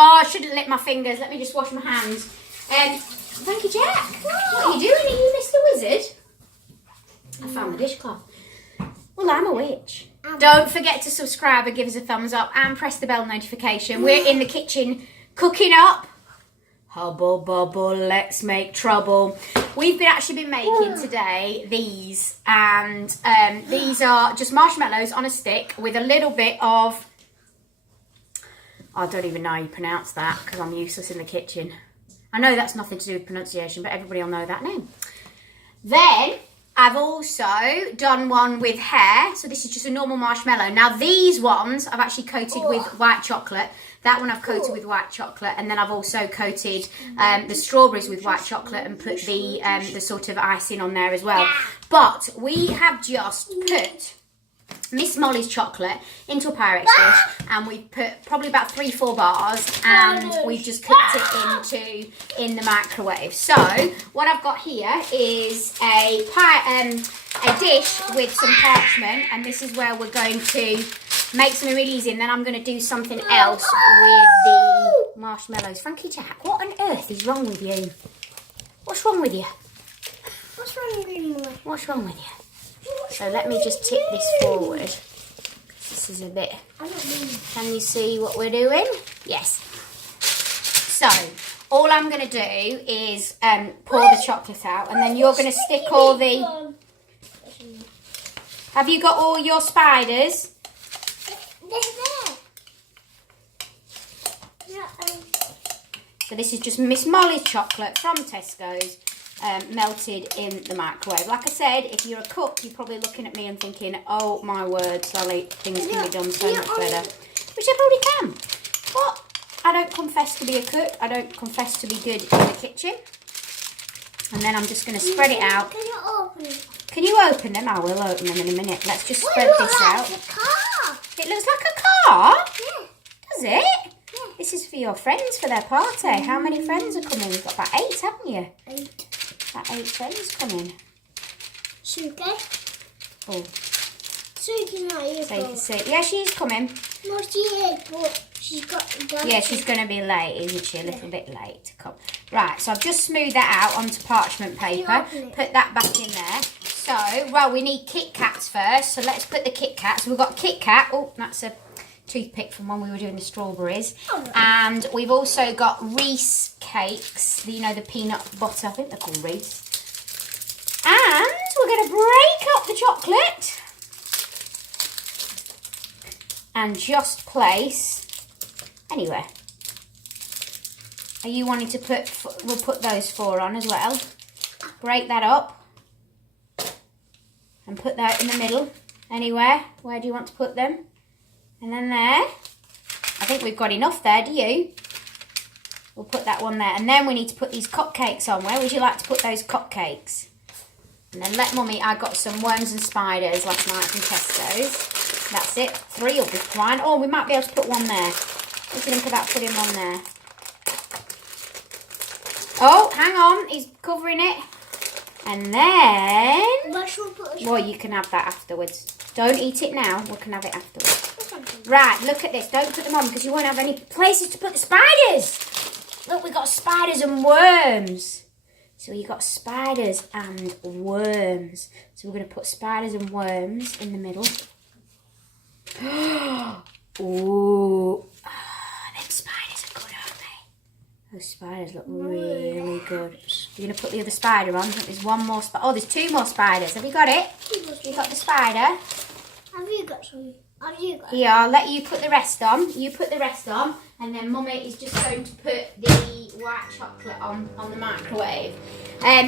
Oh, I shouldn't lick my fingers. Let me just wash my hands. Thank you, Jack. What are you doing? Are you Mr. Wizard? I found the dishcloth. Well, I'm a witch. Don't forget to subscribe and give us a thumbs up and press the bell notification. We're in the kitchen cooking up. Hubble bubble, let's make trouble. We've actually been making today these, and these are just marshmallows on a stick with a little bit of, I don't even know how you pronounce that because I'm useless in the kitchen. I know that's nothing to do with pronunciation, but everybody will know that name. Then I've also done one with hair. So this is just a normal marshmallow. Now these ones I've actually coated with white chocolate. That one I've coated with white chocolate. And then I've also coated the strawberries with white chocolate and put the sort of icing on there as well. But we have just put Miss Molly's chocolate into a Pyrex dish, and we've put probably about 3-4 bars, and we've just cooked it in the microwave. So what I've got here is a dish with some parchment, and this is where we're going to make some areas in. Then I'm going to do something else with the marshmallows. Frankie Jack, what on earth is wrong with you? What's wrong with you? What's wrong with you? What's wrong with you? So let me just tip this forward. This is a bit... Can you see what we're doing? Yes. So, all I'm going to do is pour the chocolate out, and then you're going to stick all the... Have you got all your spiders? So this is just Miss Molly's chocolate from Tesco's. Melted in the microwave. Like I said, if you're a cook, you're probably looking at me and thinking, oh my word, Sally, things can be done so much better. Which they probably can. But I don't confess to be a cook. I don't confess to be good in the kitchen. And then I'm just going to spread it out. Can you open them? Can you open them? I will open them in a minute. Let's just spread this out. Like a car. It looks like a car? Yeah. Does it? Yeah. This is for your friends for their party. How many friends are coming? You've got about 8, haven't you? 8. About 8 friends coming. Suki? Oh. Suki's not here. So you can see. Yeah, she's coming. No, she is, but she's got... Yeah, she's going to be late, isn't she? A little bit late to come. Right, so I've just smoothed that out onto parchment paper. Put that back in there. So, well, we need Kit Kats first. So let's put the Kit Kats. We've got Kit Kat. Oh, that's a toothpick from when we were doing the strawberries. Oh, no. And we've also got Reese cakes. You know, the peanut butter. I think they're called Reese. And we're going to break up the chocolate. And just place anywhere. Are you wanting to put, we'll put those 4 on as well. Break that up. And put that in the middle. Anywhere. Where do you want to put them? And then there. I think we've got enough there, do you? We'll put that one there. And then we need to put these cupcakes on. Where would you like to put those cupcakes? And then let Mummy, I got some worms and spiders last night from Tesco's. That's it. 3 will be fine. Oh, we might be able to put one there. What do you think about putting one there? Oh, hang on. He's covering it. And then... Well, you can have that afterwards. Don't eat it now. We can have it afterwards. Right, look at this. Don't put them on because you won't have any places to put the spiders. Look, we've got spiders and worms. So you've got spiders and worms. So we're going to put spiders and worms in the middle. Ooh. Them spiders are good, aren't they? Those spiders look really good. You're going to put the other spider on. There's one more spider. Oh, there's 2 more spiders. Have you got it? You got the spider? Have you got some? Have you got? Yeah, I'll let you put the rest on. You put the rest on, and then Mummy is just going to put the white chocolate on the microwave.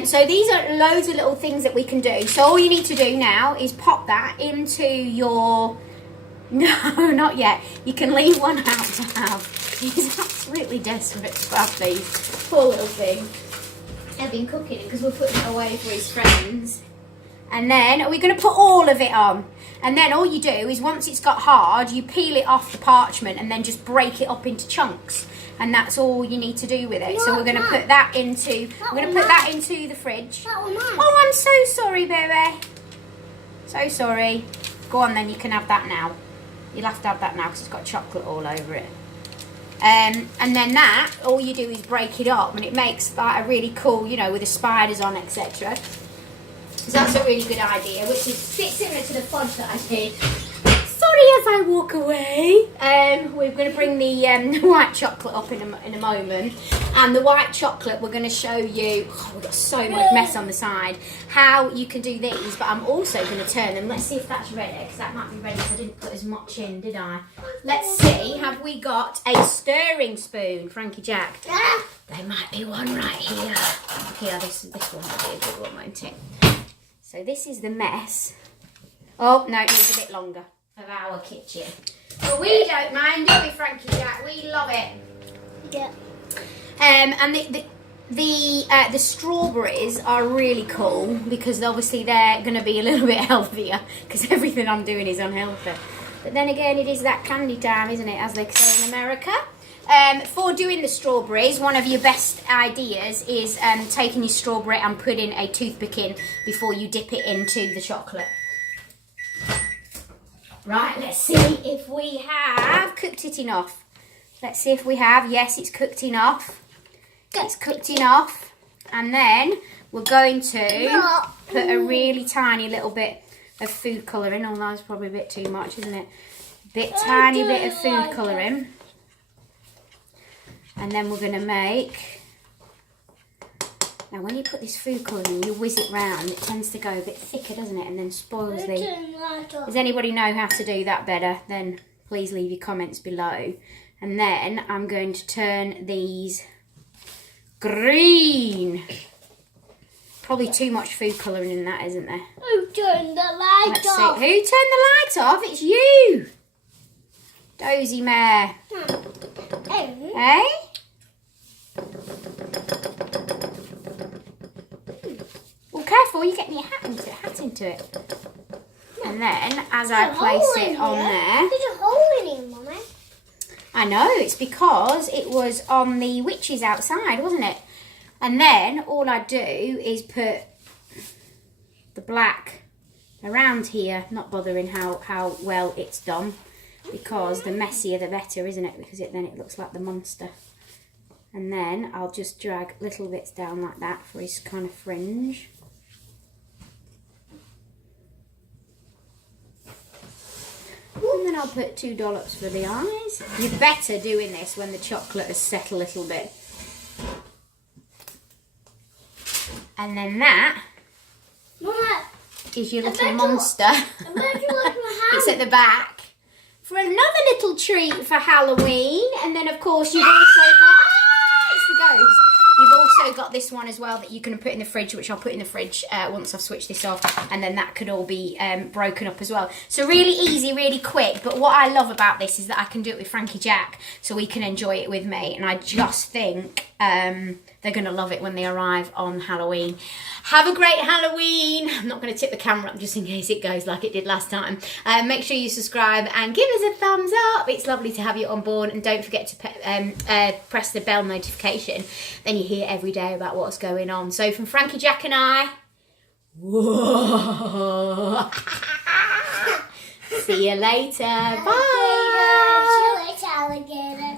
So these are loads of little things that we can do. So all you need to do now is pop that into your... No, not yet. You can leave one out to have. He's absolutely desperate to have these. Poor little thing. I've been cooking it because we're putting it away for his friends. And then we're going to put all of it on. And then all you do is once it's got hard, you peel it off the parchment and then just break it up into chunks. And that's all you need to do with it. So we're going to put that into, the fridge. Oh, I'm so sorry, baby. So sorry. Go on then, you can have that now. You'll have to have that now because it's got chocolate all over it. And then that, all you do is break it up, and it makes like a really cool, you know, with the spiders on, etc. So that's a really good idea, which is a bit similar to the fudge that I did. Sorry as I walk away. We're going to bring the white chocolate up in a moment. And the white chocolate, we're going to show you, we've got so much mess on the side, how you can do these. But I'm also going to turn them. Let's see if that's ready, because that might be ready, because I didn't put as much in, did I? Let's see, have we got a stirring spoon, Frankie Jack? There might be one right here. Here, this one will be a good one, won't it? So this is the mess. Oh, no, it needs a bit longer. Of our kitchen. But we don't mind, do we, Frankie Jack? We love it. Yeah. And the strawberries are really cool, because obviously they're going to be a little bit healthier, because everything I'm doing is unhealthy. But then again, it is that candy time, isn't it, as they say in America. For doing the strawberries, one of your best ideas is taking your strawberry and putting a toothpick in before you dip it into the chocolate. Right, let's see if we have cooked it enough. Let's see if we have. Yes, it's cooked enough. It's cooked enough. And then we're going to put a really tiny little bit of food colouring. Oh, that's probably a bit too much, isn't it? Tiny bit of food colouring. And then we're going to make... Now, when you put this food colouring, you whiz it round, it tends to go a bit thicker, doesn't it? And then spoils the... Does anybody know how to do that better? Then please leave your comments below. And then I'm going to turn these green. Probably too much food colouring in that, isn't there? Who turned the light off? Who turned the light off? It's you! Dozy mare. Hey? Well, careful, you're getting your hat into it. And then, as I place it on there... There's a hole in here, Mummy. I know, it's because it was on the witches outside, wasn't it? And then, all I do is put the black around here, not bothering how well it's done. Because the messier the better, isn't it? Because then it looks like the monster. And then I'll just drag little bits down like that for his kind of fringe. And then I'll put 2 dollops for the eyes. You're better doing this when the chocolate has set a little bit. And then that Mama, is your little monster. It's at the back. For another little treat for Halloween. And then, of course, you've also got... it's the ghost. You've also got this one as well that you can put in the fridge, which I'll put in the fridge once I've switched this off. And then that could all be broken up as well. So really easy, really quick. But what I love about this is that I can do it with Frankie Jack, so we can enjoy it with me. And I just think they're going to love it when they arrive on Halloween. Have a great Halloween. I'm not going to tip the camera up just in case it goes like it did last time. Make sure you subscribe and give us a thumbs up. It's lovely to have you on board. And don't forget to press the bell notification. Then you hear every day about what's going on. So from Frankie Jack and I, whoa. See you later. Bye. See you later, alligator.